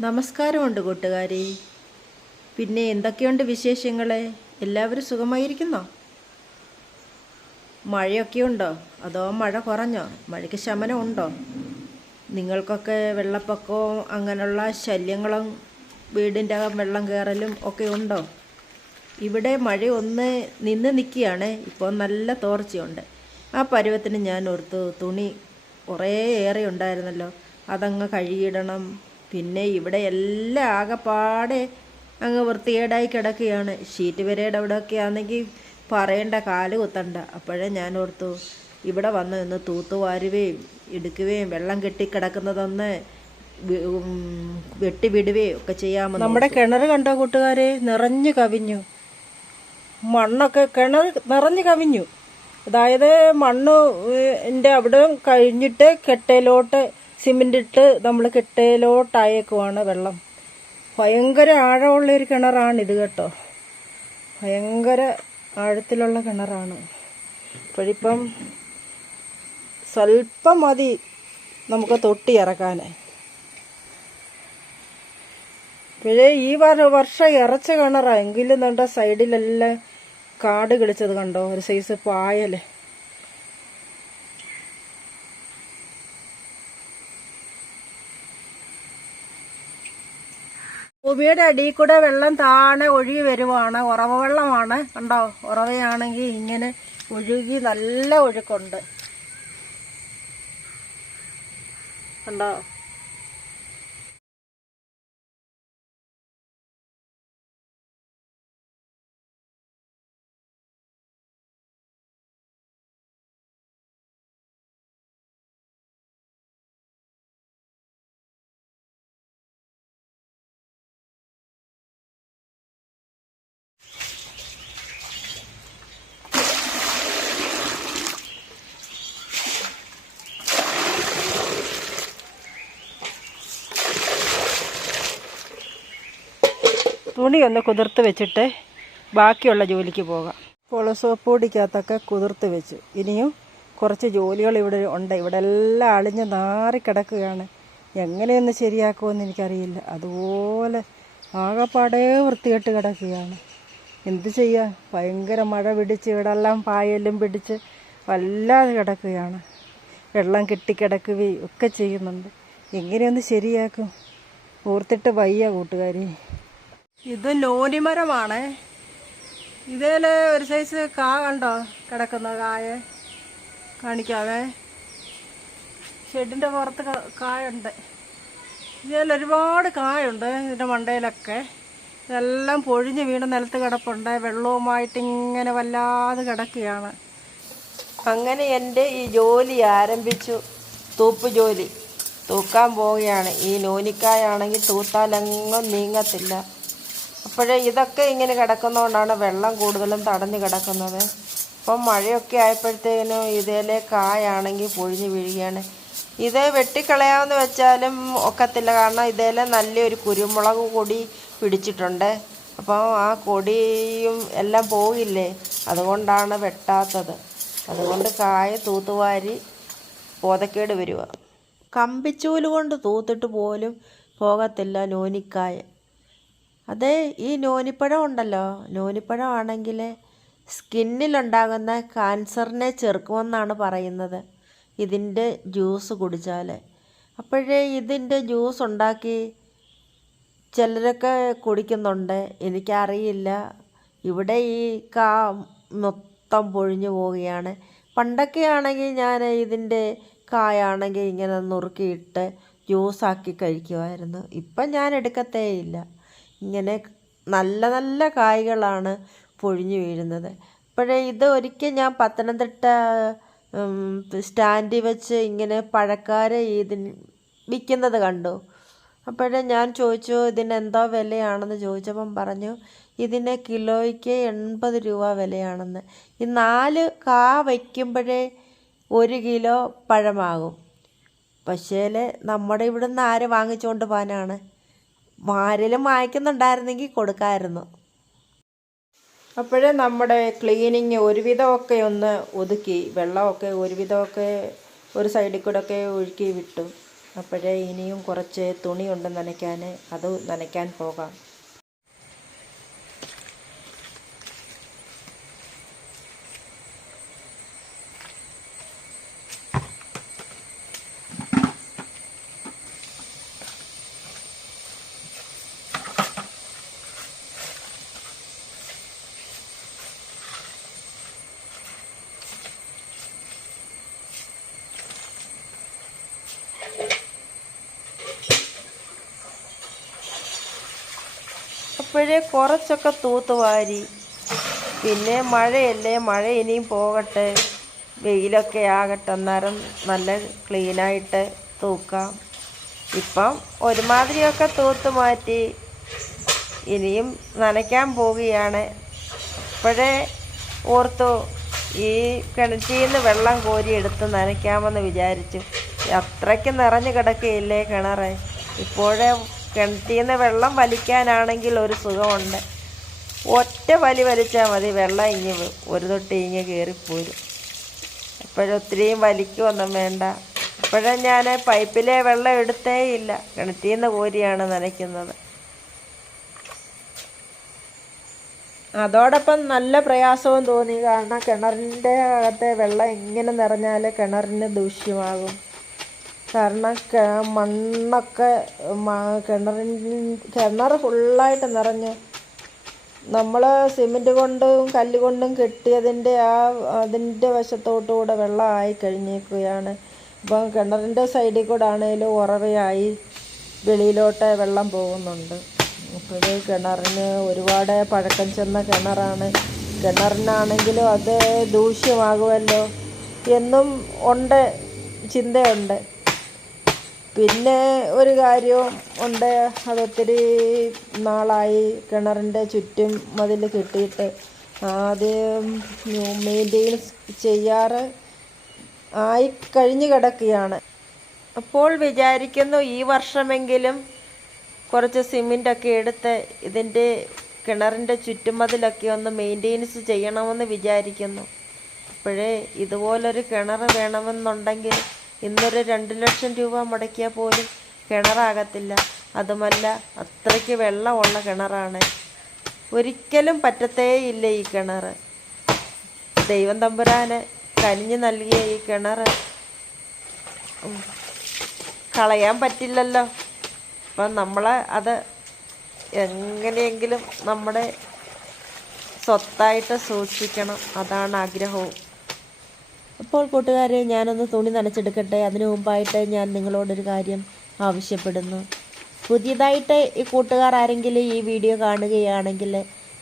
നമസ്കാരമുണ്ട് കൂട്ടുകാരി. പിന്നെ എന്തൊക്കെയുണ്ട് വിശേഷങ്ങൾ? എല്ലാവരും സുഖമായിരിക്കുന്നോ? മഴയൊക്കെ ഉണ്ടോ? അതോ മഴ കുറഞ്ഞോ? മഴയ്ക്ക് ശമനം ഉണ്ടോ? നിങ്ങൾക്കൊക്കെ വെള്ളപ്പൊക്കവും അങ്ങനെയുള്ള ശല്യങ്ങളും വീടിൻ്റെ അകം വെള്ളം കയറലും ഒക്കെ ഉണ്ടോ? ഇവിടെ മഴ ഒന്ന് നിന്ന് നിൽക്കുകയാണ്. ഇപ്പോൾ നല്ല തോർച്ചയുണ്ട്. ആ പരുവത്തിന് ഞാൻ ഓർത്തു തുണി കുറേ ഏറെ ഉണ്ടായിരുന്നല്ലോ, അതങ്ങ് കഴുകിയിടണം. പിന്നെ ഇവിടെ എല്ലാം ആകെപ്പാടെ അങ്ങ് വൃത്തികേടായി കിടക്കുകയാണ്. ഷീറ്റ് വരയുടെ അവിടെയൊക്കെ ആണെങ്കിൽ പറയേണ്ട, കാല് കുത്തണ്ട. അപ്പോഴേ ഞാൻ ഓർത്തു ഇവിടെ വന്ന് ഇന്ന് തൂത്തുവാരുകയും എടുക്കുകയും വെള്ളം കെട്ടിക്കിടക്കുന്നതൊന്ന് വെട്ടിവിടുകയും ഒക്കെ ചെയ്യാമെന്ന്. നമ്മുടെ കിണർ കണ്ടോ കൂട്ടുകാരെ? നിറഞ്ഞു കവിഞ്ഞു. മണ്ണൊക്കെ കിണർ നിറഞ്ഞു കവിഞ്ഞു. അതായത് മണ്ണിൻ്റെ അവിടെ കഴിഞ്ഞിട്ട് കെട്ടയിലോട്ട് സിമെൻ്റ് ഇട്ട് നമ്മൾ കെട്ടയിലോട്ടായേക്കുവാണ് വെള്ളം. ഭയങ്കര ആഴമുള്ളൊരു കിണറാണിത് കേട്ടോ. ഭയങ്കര ആഴത്തിലുള്ള കിണറാണ്. ഇപ്പോഴിപ്പം സ്വല്പം മതി നമുക്ക് തൊട്ടി ഇറക്കാൻ. ഇപ്പോഴേ ഈ വർഷം ഇറച്ച കിണറാണ്. എങ്കിലും നമ്മുടെ സൈഡിലെല്ലാം കാട് കിളിച്ചത് കണ്ടോ? ഒരു സൈസ് പായൽ. ഭൂമിയുടെ അടിയിൽ കൂടെ വെള്ളം താണെ ഒഴുകി വരുവാണ്. ഉറവ വെള്ളമാണ് കണ്ടോ. ഉറവയാണെങ്കിൽ ഇങ്ങനെ ഒഴുകി നല്ല ഒഴുക്കുണ്ട് കണ്ടോ. തുണി ഒന്ന് കുതിർത്ത് വെച്ചിട്ട് ബാക്കിയുള്ള ജോലിക്ക് പോകാം. ഇപ്പോൾ സോപ്പ് പൊടിക്കകത്തൊക്കെ കുതിർത്ത് വെച്ചു. ഇനിയും കുറച്ച് ജോലികൾ ഇവിടെ ഉണ്ട്. ഇവിടെ എല്ലാം അളിഞ്ഞ് നാറിക്കിടക്കുകയാണ്. എങ്ങനെയൊന്ന് ശരിയാക്കുമെന്ന് എനിക്കറിയില്ല. അതുപോലെ ആകെപ്പാടേ വൃത്തികെട്ട് കിടക്കുകയാണ്. എന്ത് ചെയ്യാം? ഭയങ്കര മഴ പിടിച്ച് ഇവിടെല്ലാം പായലും പിടിച്ച് വല്ലാതെ കിടക്കുകയാണ്. വെള്ളം കെട്ടിക്കിടക്കുകയും ഒക്കെ ചെയ്യുന്നുണ്ട്. എങ്ങനെയൊന്ന് ശരിയാക്കും? ഓർത്തിട്ട് വയ്യ കൂട്ടുകാരി. ഇത് നോനിമരമാണ്. ഇതിൽ ഒരു സൈസ് കാ കണ്ടോ കിടക്കുന്ന കായ? കാണിക്കാവേ. ഷെഡിൻ്റെ പുറത്ത് കായുണ്ട്. ഇതിൽ ഒരുപാട് കായുണ്ട്. ഇതിൻ്റെ മണ്ടയിലൊക്കെ ഇതെല്ലാം പൊഴിഞ്ഞ് വീണ് നിലത്ത് കിടപ്പുണ്ട്. വെള്ളവുമായിട്ട് ഇങ്ങനെ വല്ലാതെ കിടക്കുകയാണ്. അങ്ങനെ എൻ്റെ ഈ ജോലി ആരംഭിച്ചു. തൂപ്പ് ജോലി തൂക്കാൻ പോവുകയാണ്. ഈ നോനിക്കായാണെങ്കിൽ തൂത്താലെങ്ങും നീങ്ങത്തില്ല. അപ്പോഴേ ഇതൊക്കെ ഇങ്ങനെ കിടക്കുന്നതുകൊണ്ടാണ് വെള്ളം കൂടുതലും തടഞ്ഞു കിടക്കുന്നത്. അപ്പം മഴയൊക്കെ ആയപ്പോഴത്തേനും ഇതിലെ കായാണെങ്കിൽ പൊഴിഞ്ഞ് വീഴുകയാണ്. ഇത് വെട്ടിക്കളയാമെന്ന് വെച്ചാലും ഒക്കത്തില്ല. കാരണം ഇതിലെ നല്ലൊരു കുരുമുളക് കൊടി പിടിച്ചിട്ടുണ്ട്. അപ്പോൾ ആ കൊടിയും എല്ലാം പോകില്ലേ, അതുകൊണ്ടാണ് വെട്ടാത്തത്. അതുകൊണ്ട് കായ തൂത്തുവാരി പോതക്കേട് വരിക. കമ്പിച്ചൂല് കൊണ്ട് തൂത്തിട്ട് പോലും പോകത്തില്ല നോനിക്കായ. അതേ ഈ നോനിപ്പഴം ഉണ്ടല്ലോ, നോനിപ്പഴം ആണെങ്കിൽ സ്കിന്നിലുണ്ടാകുന്ന ക്യാൻസറിനെ ചെറുക്കുമെന്നാണ് പറയുന്നത് ഇതിൻ്റെ ജ്യൂസ് കുടിച്ചാൽ. അപ്പോഴേ ഇതിൻ്റെ ജ്യൂസ് ഉണ്ടാക്കി ചിലരൊക്കെ കുടിക്കുന്നുണ്ട്. എനിക്കറിയില്ല. ഇവിടെ ഈ കാ മൊത്തം പൊഴിഞ്ഞു പോവുകയാണ്. പണ്ടൊക്കെ ആണെങ്കിൽ ഞാൻ ഇതിൻ്റെ കായാണെങ്കിൽ ഇങ്ങനെ നുറുക്കിയിട്ട് ജ്യൂസാക്കി കഴിക്കുമായിരുന്നു. ഇപ്പം ഞാൻ എടുക്കത്തേയില്ല. ഇങ്ങനെ നല്ല നല്ല കായ്കളാണ് പൊഴിഞ്ഞു വീഴുന്നത്. അപ്പോഴേ ഇത് ഒരിക്കൽ ഞാൻ പത്തനംതിട്ട സ്റ്റാൻഡിൽ വെച്ച് ഇങ്ങനെ പഴക്കാരെ ഇതിന് വിൽക്കുന്നത് കണ്ടു. അപ്പോഴേ ഞാൻ ചോദിച്ചു ഇതിനെന്തോ വിലയാണെന്ന് ചോദിച്ചപ്പം പറഞ്ഞു ഇതിന് കിലോയ്ക്ക് 80 രൂപ വിലയാണെന്ന്. ഈ 4 കാ വയ്ക്കുമ്പോഴേ 1 കിലോ പഴമാകും. പക്ഷേ നമ്മുടെ ഇവിടുന്ന് ആര് വാങ്ങിച്ചുകൊണ്ട് പോകാനാണ്? ആരെങ്കിലും വാങ്ങിക്കുന്നുണ്ടായിരുന്നെങ്കിൽ കൊടുക്കാമായിരുന്നു. അപ്പോഴേ നമ്മുടെ ക്ലീനിങ് ഒരുവിധമൊക്കെ ഒന്ന് ഒതുക്കി. വെള്ളമൊക്കെ ഒരുവിധമൊക്കെ ഒരു സൈഡിൽ കൂടെ ഒക്കെ ഒഴുക്കി വിട്ടു. അപ്പോഴേ ഇനിയും കുറച്ച് തുണിയുണ്ട് നനയ്ക്കാൻ, അത് നനയ്ക്കാൻ പോകാം. അപ്പോഴേ കുറച്ചൊക്കെ തൂത്തുവാരി. പിന്നെ മഴയല്ലേ, മഴ ഇനിയും പോകട്ടെ, വെയിലൊക്കെ ആകട്ടെ, അന്നേരം നല്ല ക്ലീനായിട്ട് തൂക്കാം. ഇപ്പം ഒരുമാതിരിയൊക്കെ തൂത്ത് മാറ്റി ഇനിയും നനയ്ക്കാൻ പോവുകയാണ്. അപ്പോഴേ ഓർത്തു ഈ കിണറ്റിൽ നിന്ന് വെള്ളം കോരി എടുത്ത് നനയ്ക്കാമെന്ന് വിചാരിച്ചു. അത്രയ്ക്ക് നിറഞ്ഞു കിടക്കുകയില്ലേ കിണറ്. ഇപ്പോഴേ കിണറ്റിൽ നിന്ന് വെള്ളം വലിക്കാനാണെങ്കിൽ ഒരു സുഖമുണ്ട്. ഒറ്റ വലി വലിച്ചാൽ മതി, വെള്ളം ഒരു തൊട്ടി കയറിപ്പോരും. അപ്പോഴൊത്തിരിയും വലിക്കുമൊന്നും വേണ്ട. അപ്പോഴും ഞാൻ പൈപ്പിലെ വെള്ളം എടുത്തേ ഇല്ല, കിണറ്റിൽ നിന്ന് കോരിയാണ് നനയ്ക്കുന്നത്. അതോടൊപ്പം നല്ല പ്രയാസവും തോന്നി. കാരണം കിണറിൻ്റെ അകത്തെ വെള്ളം എങ്ങനെ നിറഞ്ഞാൽ കിണറിന് ദൂഷ്യമാകും. കാരണം മണ്ണൊക്കെ കിണർ ഫുള്ളായിട്ട് നിറഞ്ഞ് നമ്മൾ സിമെൻറ്റ് കൊണ്ടും കല്ല് കൊണ്ടും കെട്ടിയതിൻ്റെ അതിൻ്റെ വശത്തോട്ടുകൂടെ വെള്ളമായി കഴിഞ്ഞേക്കുകയാണ്. ഇപ്പം കിണറിൻ്റെ സൈഡിൽ കൂടെ ആണെങ്കിലും ഉറവയായി വെളിയിലോട്ട് വെള്ളം പോകുന്നുണ്ട്. അപ്പോഴേ കിണറിന് ഒരുപാട് പഴക്കം ചെന്ന കിണറാണ്. കിണറിനാണെങ്കിലും അത് ദൂഷ്യമാകുമല്ലോ എന്നും ഉണ്ട്, ചിന്തയുണ്ട്. പിന്നെ ഒരു കാര്യവും ഉണ്ട്, അതൊത്തിരി നാളായി കിണറിൻ്റെ ചുറ്റും മതിൽ കെട്ടിയിട്ട് ആദ്യം മെയിൻ്റെനൻസ് ചെയ്യാറ് ആയി കഴിഞ്ഞ് കിടക്കുകയാണ്. അപ്പോൾ വിചാരിക്കുന്നു ഈ വർഷമെങ്കിലും കുറച്ച് സിമെൻ്റൊക്കെ എടുത്ത് ഇതിൻ്റെ കിണറിൻ്റെ ചുറ്റുമതിലൊക്കെ ഒന്ന് മെയിൻ്റെനൻസ് ചെയ്യണമെന്ന് വിചാരിക്കുന്നു. അപ്പോഴേ ഇതുപോലൊരു കിണർ വേണമെന്നുണ്ടെങ്കിൽ ഇന്നൊരു 2 ലക്ഷം രൂപ മുടക്കിയാൽ പോലും കിണറാകത്തില്ല. അതുമല്ല, അത്രയ്ക്ക് വെള്ളമുള്ള കിണറാണ്. ഒരിക്കലും പറ്റത്തേയില്ല ഈ കിണർ. ദൈവം തമ്പുരാന് കനിഞ്ഞു നൽകിയ ഈ കിണർ കളയാൻ പറ്റില്ലല്ലോ. അപ്പം നമ്മൾ അത് എങ്ങനെയെങ്കിലും നമ്മുടെ സ്വത്തായിട്ട് സൂക്ഷിക്കണം, അതാണ് ആഗ്രഹവും. അപ്പോൾ കൂട്ടുകാരെ, ഞാനൊന്ന് തുണി നനച്ചെടുക്കട്ടെ. അതിനു മുമ്പായിട്ട് ഞാൻ നിങ്ങളോടൊരു കാര്യം ആവശ്യപ്പെടുന്നു. പുതിയതായിട്ട് ഈ കൂട്ടുകാർ ആരെങ്കിലും ഈ വീഡിയോ കാണുകയാണെങ്കിൽ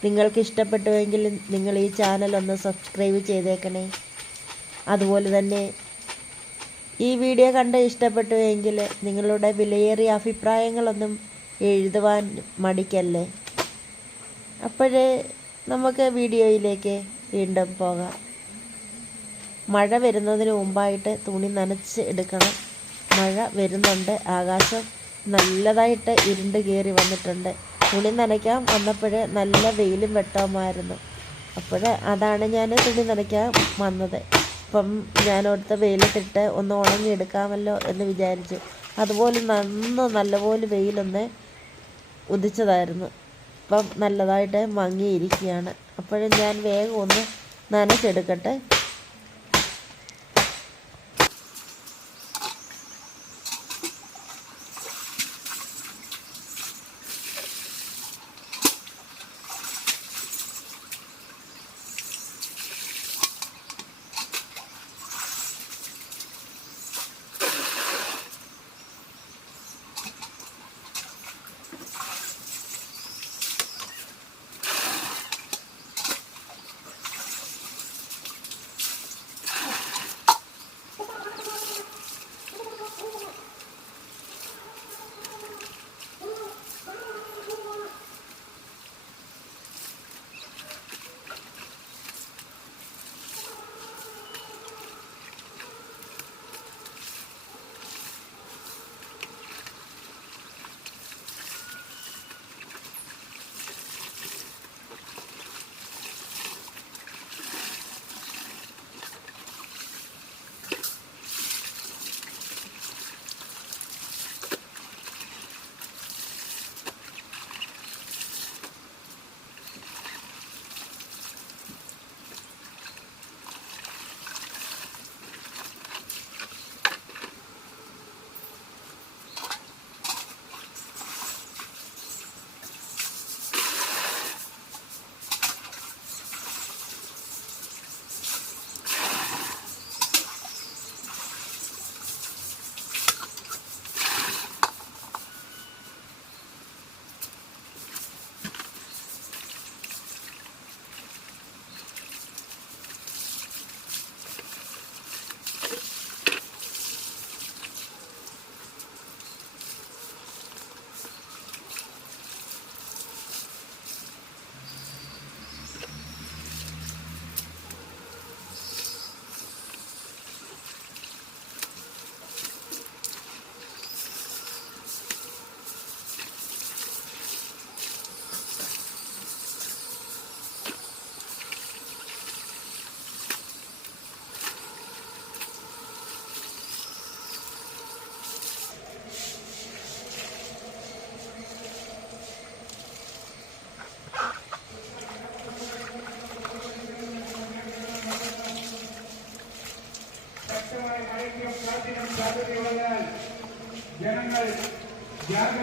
നിങ്ങൾക്ക് ഇഷ്ടപ്പെട്ടുവെങ്കിൽ നിങ്ങൾ ഈ ചാനൽ ഒന്ന് സബ്സ്ക്രൈബ് ചെയ്തേക്കണേ. അതുപോലെ തന്നെ ഈ വീഡിയോ കണ്ട് ഇഷ്ടപ്പെട്ടുവെങ്കിൽ നിങ്ങളുടെ വിലയേറിയ അഭിപ്രായങ്ങളൊന്നും എഴുതുവാൻ മടിക്കല്ലേ. അപ്പോഴേ നമുക്ക് വീഡിയോയിലേക്ക് വീണ്ടും പോകാം. മഴ വരുന്നതിന് മുമ്പായിട്ട് തുണി നനച്ച് എടുക്കണം. മഴ വരുന്നുണ്ട്, ആകാശം നല്ലതായിട്ട് ഇരുണ്ട് കയറി വന്നിട്ടുണ്ട്. തുണി നനയ്ക്കാൻ വന്നപ്പോൾ നല്ല വെയിലും വെട്ടവുമായിരുന്നു. അപ്പോൾ അതാണ് ഞാൻ തുണി നനയ്ക്കാൻ വന്നത്. അപ്പം ഞാനോടുത്ത വെയിലത്തിട്ട് ഒന്ന് ഉണങ്ങിയെടുക്കാമല്ലോ എന്ന് വിചാരിച്ചു. അതുപോലെ നല്ലപോലെ വെയിലൊന്ന് ഉദിച്ചതായിരുന്നു. അപ്പം നല്ലതായിട്ട് മങ്ങിയിരിക്കുകയാണ്. അപ്പോഴും ഞാൻ വേഗം ഒന്ന് നനച്ചെടുക്കട്ടെ.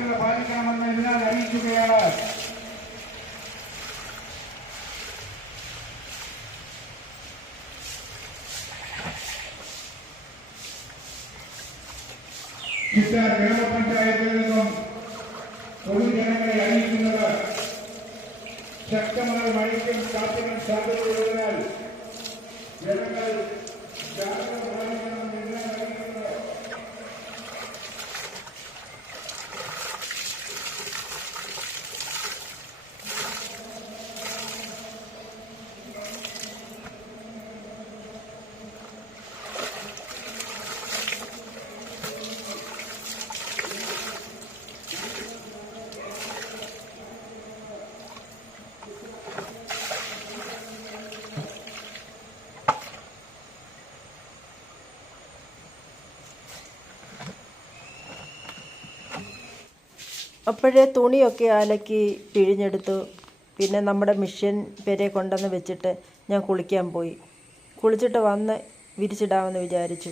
ജാഗ്രത പാലിക്കണമെന്ന് ഇതിനാൽ അറിയിക്കുകയാണ്. ചിറ്റാർ ഗ്രാമപഞ്ചായത്തിൽ നിന്നും പൊതുജനങ്ങളെ അറിയിക്കുന്നത് ശക്തമായ മഴയ്ക്കും കാറ്റിനും സാധ്യതയുള്ളതിനാൽ ജനങ്ങൾ ജാഗ്രത പാലിക്കണമെന്ന് ഇതിനാൽ അറിയിക്കുന്നത്. അപ്പോഴേ തുണിയൊക്കെ അലക്കി പിഴിഞ്ഞെടുത്തു. പിന്നെ നമ്മുടെ മിഷ്യൻ പെരെ കൊണ്ടുവന്ന് വെച്ചിട്ട് ഞാൻ കുളിക്കാൻ പോയി. കുളിച്ചിട്ട് വന്ന് വിരിച്ചിടാമെന്ന് വിചാരിച്ചു.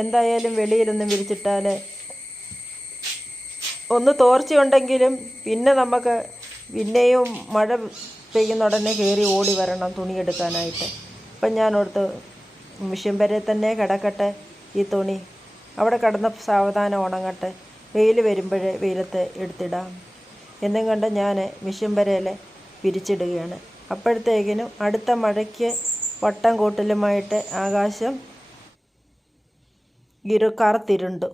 എന്തായാലും വെളിയിലൊന്നും വിരിച്ചിട്ടാൽ ഒന്ന് തോർച്ചയുണ്ടെങ്കിലും പിന്നെ നമുക്ക് പിന്നെയും മഴ പെയ്യുന്ന ഉടനെ കയറി ഓടി വരണം തുണിയെടുക്കാനായിട്ട്. അപ്പം ഞാനോർത്ത് മിഷ്യൻ പെരെ തന്നെ കിടക്കട്ടെ ഈ തുണി, അവിടെ കിടന്ന് സാവധാനം ഉണങ്ങട്ടെ, വെയിൽ വരുമ്പോഴേ വെയിലത്ത് എടുത്തിടാം എന്നും കണ്ട് ഞാൻ മിഷ്യൻ പെരയിൽ വിരിച്ചിടുകയാണ്. അപ്പോഴത്തേക്കിനും അടുത്ത മഴയ്ക്ക് വട്ടം കൂട്ടലുമായിട്ട് ആകാശം കറുത്തിരുണ്ടു.